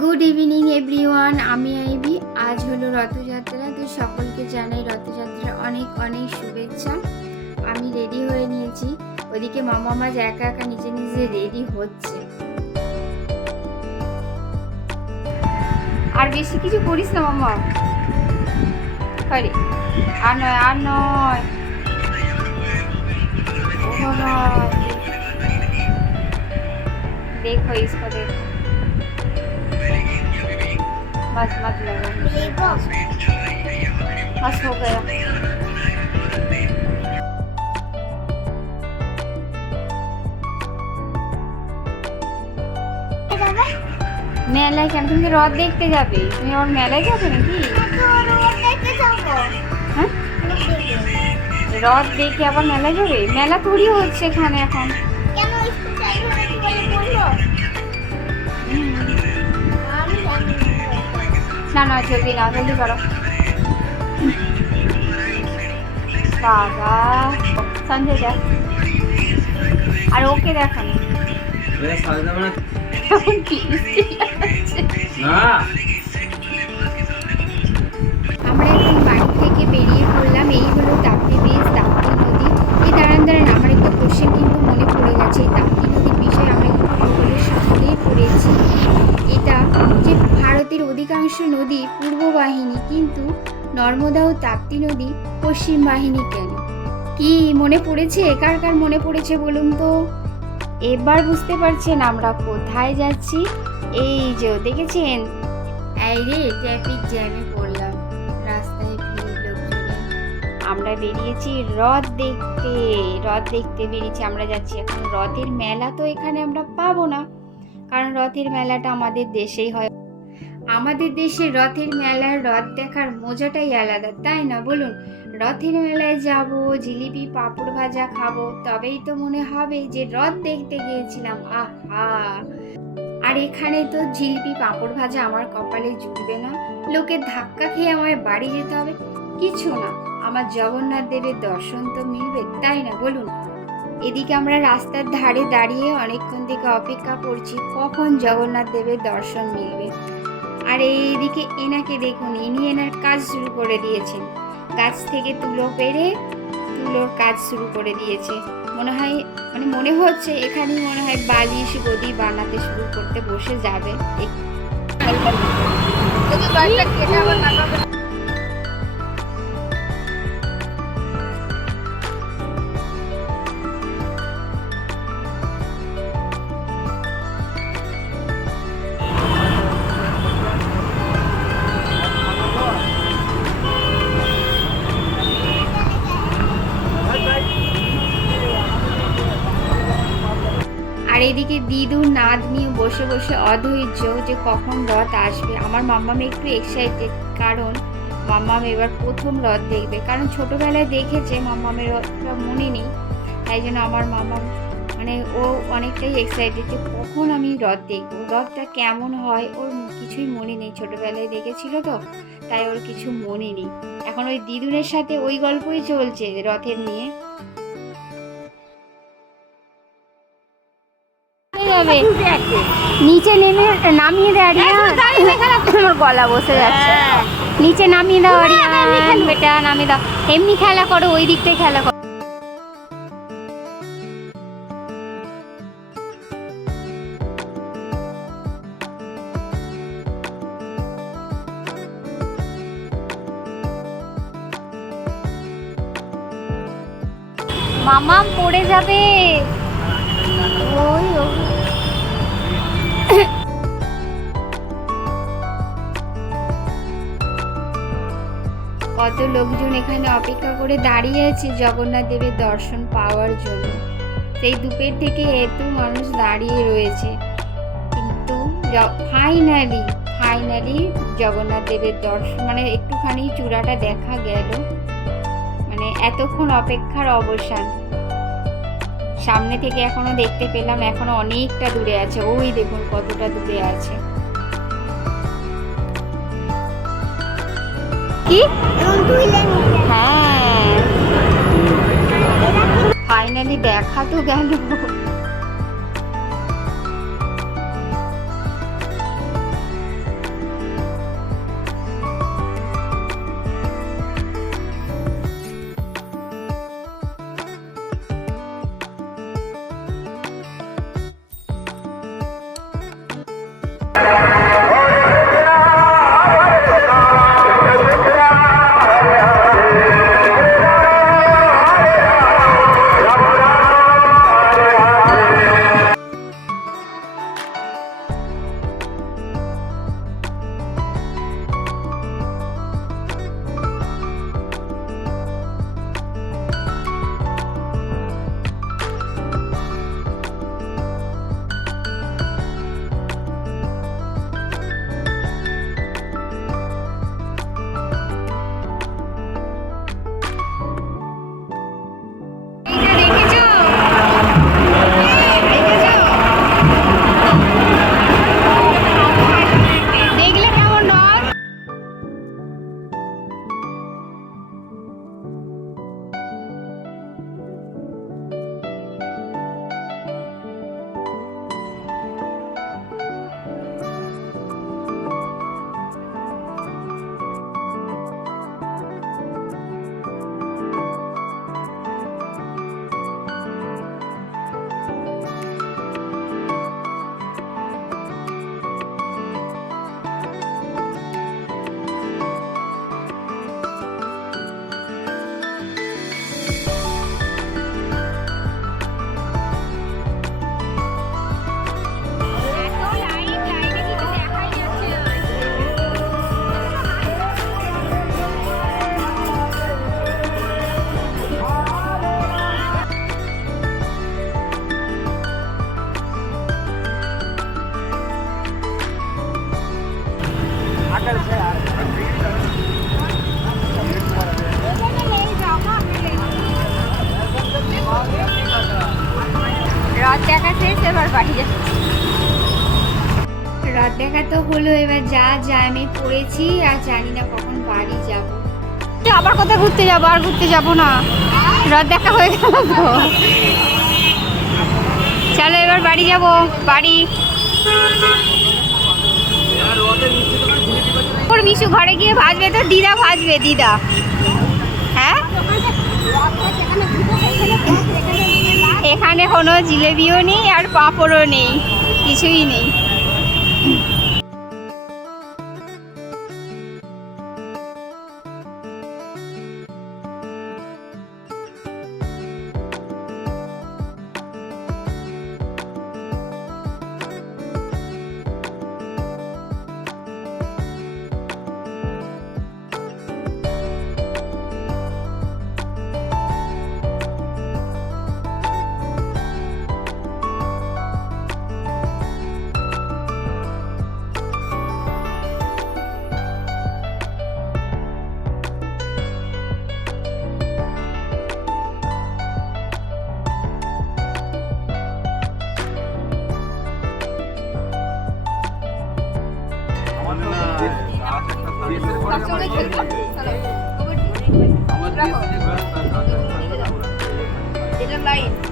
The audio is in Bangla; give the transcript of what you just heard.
গুড ইভিনিং এভরিওয়ান আমি আইবি। আজ হলো রথযাত্রা। তো সকলকে জানাই রথযাত্রার অনেক অনেক শুভেচ্ছা। আমি রেডি হয়ে নিয়েছি। ওদিকে মামা মাঝ একা একা নিজে নিজে রেডি হচ্ছে। আর বেশি কিছু করিস না, মামা। আরে নয়, আর নয়। ও देखो इसको देखो बस मत लगा बस हो गया মেলায় কেন তুমি রথ দেখতে যাবে তুমি আমার মেলায় যাবে নাকি হ্যাঁ রথ দেখে আবার মেলায় যাবে মেলা তৈরি হচ্ছে এখানে এখন না না জলদি না জলদি করো। বাবা সঞ্জয় দেখ। আর ওকে দেখো না। নর্মদা ও তাপ্তি নদী পশ্চিম বাহিনী কেন কি মনে পড়েছে? কার কার মনে পড়েছে বলুন তো? এবার বুঝতে পারছেন আমরা কোথায় যাচ্ছি। এই যে দেখেছেন? এই রে ট্রাফিক জ্যামে পড়লাম। রাস্তায় ভিড় লোকজনে। আমরা বেরিয়েছি রথ দেখতে। রথ দেখতে বেরিয়েছি আমরা যাচ্ছি। এখন রথের মেলা তো এখানে আমরা পাবো না। কারণ রথের মেলাটা আমাদের দেশেই হয়। আমাদের দেশে রথের মেলার রথ দেখার মজাটাই আলাদা, তাই না? বলুন, রথের মেলায় যাব, জিলিপি, পাঁপড় ভাজা খাব, তবেই তো মনে হবে যে রথ দেখতে গিয়েছিলাম। আহা! আর এখানে তো জিলিপি, পাঁপড় ভাজা আমার কপালে জুটবে না। লোকের ধাক্কা খেয়ে আমায় বাড়ি যেতে হবে। কিছু না, আমার জগন্নাথ দেবের দর্শন তো মিলবে, তাই না? বলুন, এদিকে আমরা রাস্তার ধারে দাঁড়িয়ে অনেকক্ষণ থেকে অপেক্ষা করছি, কখন জগন্নাথ দেবের দর্শন মিলবে? আর এইদিকে এনাকে দেখুন, ইনি এনার কাজ শুরু করে দিয়েছেন। গাছ থেকে তুলো পেরে তুলোর কাজ শুরু করে দিয়েছে। মনে হয় মানে মনে হচ্ছে এখানে মনে হয় বালিশ গদি বানাতে শুরু করতে বসে যাবে। বসে বসে অধৈর্য যে কখন রথ আসবে। আমার মাম্মাম একটু এক্সাইটেড কারণ মাম্মাম এবার প্রথম রথ দেখবে। কারণ ছোটোবেলায় দেখেছে মাম্মামের রথটা মনে নেই। তাই জন্য আমার মাম্মাম মানে ও অনেকটাই এক্সাইটেড যে কখন আমি রথ দেখব। রথটা কেমন হয় ওর কিছুই মনে নেই। ছোটোবেলায় দেখেছিল তো, তাই ওর কিছু মনে নেই। এখন ওই দিদুনের সাথে ওই গল্পই চলছে রথের নিয়ে। যাবে নিচে নেমে নামিয়ে দেয় আমার গলা বসে যাচ্ছে। নিচে নামিয়ে দাও আরিয়ান। বেটা নামিয়ে দাও। এমনি খেলা করো ওই দিকটাই খেলা করো। মামাম পড়ে যাবে। কত লোকজন এখানে অপেক্ষা করে দাঁড়িয়ে আছে জগন্নাথ দেবের দর্শন পাওয়ার জন্য। সেই দুপের থেকে এত মানুষ দাঁড়িয়ে রয়েছে। কিন্তু ফাইনালি ফাইনালি জগন্নাথ দেবের দর্শন মানে একটুখানি চূড়াটা দেখা গেল। মানে এতক্ষণ অপেক্ষার অবসান। সামনে থেকে এখনও দেখতে পেলাম এখনও অনেকটা দূরে আছে। ওই দেখুন কতটা দূরে আছে। কি? হ্যাঁ। ফাইনালি দেখা তো গেল। দেখা তো হলো, এবার যা জ্যামে পড়েছি আর জানি না কখন বাড়ি যাব। আবার কোথায় ঘুরতে যাব? আর ঘুরতে যাব না। রাত দেখা হয়ে গেল তো। চলো এবার বাড়ি যাব, বাড়ি। ওর মিশু ঘরে গিয়ে ভাজবে তো, দিদা ভাজবে, দিদা। হ্যাঁ? এখানে কোনো জিলেবিও নেই আর পাঁপড়ও নেই, কিছুই নেই। এটা লাইট